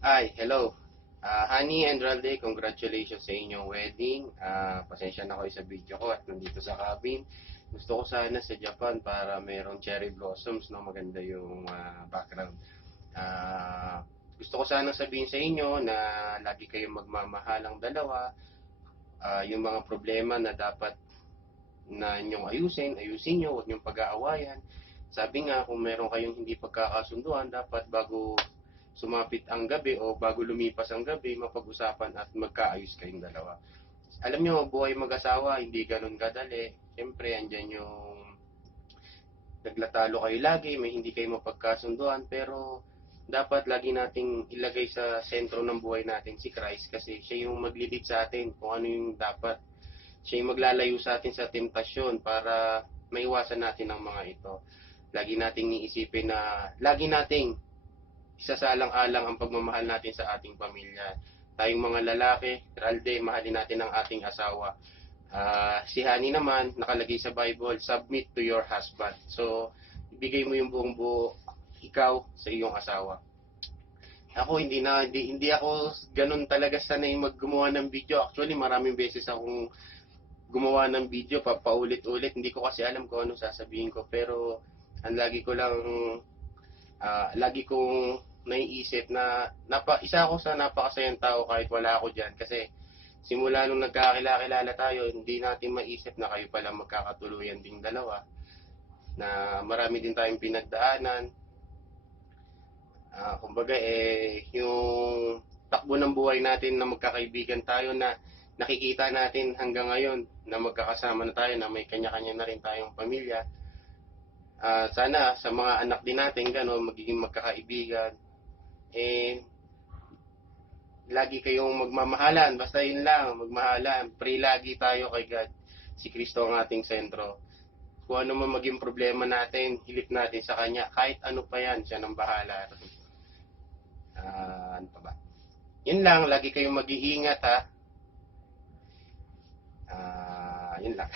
Ay, hello. Honey and Ralde, congratulations sa inyong wedding. Pasensya na kayo sa video ko at nandito sa cabin. Gusto ko sana sa Japan para mayroong cherry blossoms, no? Maganda yung background. Ah, Gusto ko sana sabihin sa inyo na lagi kayong magmamahalang dalawa. Yung mga problema na dapat na inyong ayusin nyo, huwag nyong pag-aawayan. Sabi nga, kung meron kayong hindi pagkakasunduan, dapat bago sumapit ang gabi o bago lumipas ang gabi, mapag-usapan at magkaayos kayong dalawa. Alam nyo, buhay mag-asawa, hindi ganun kadali. Siyempre, andyan yung naglatalo kayo lagi, may hindi kayo mapagkasunduan, pero dapat lagi nating ilagay sa sentro ng buhay natin si Christ kasi siya yung maglilid sa atin kung ano yung dapat. Siya yung maglalayo sa atin sa temptasyon para maiwasan natin ang mga ito. Lagi nating iisipin na lagi nating isasalang-alang ang pagmamahal natin sa ating pamilya. Tayong mga lalaki, Ralde, mahalin natin ang ating asawa. Si Hani naman, nakalagay sa Bible, submit to your husband. So, ibigay mo yung buong buo ikaw sa iyong asawa. Ako hindi ako ganun talaga sanay maggumawa ng video. Actually, maraming beses akong gumawa ng video paulit-ulit. Hindi ko kasi alam kung ano sasabihin ko, pero ang lagi kong naiisip na isa ako sa napakasayang tao kahit wala ako diyan kasi simula nung nagkakilala tayo, hindi natin maisip na kayo pala magkakatuluyan ding dalawa, na marami din tayong pinagdaanan. Kumbaga yung takbo ng buhay natin na magkakaibigan tayo na nakikita natin hanggang ngayon na magkakasama na tayo, na may kanya-kanya na rin tayong pamilya. Sana sa mga anak din natin, gano'n, magiging magkakaibigan. Eh, lagi kayong magmamahalan. Basta yun lang, magmahalan. Pray lagi tayo kay God. Si Kristo ang ating sentro. Kung ano man maging problema natin, hilip natin sa Kanya. Kahit ano pa yan, siya nang bahala. Ano pa ba? Yun lang, lagi kayong mag-iingat ha. Yun lang.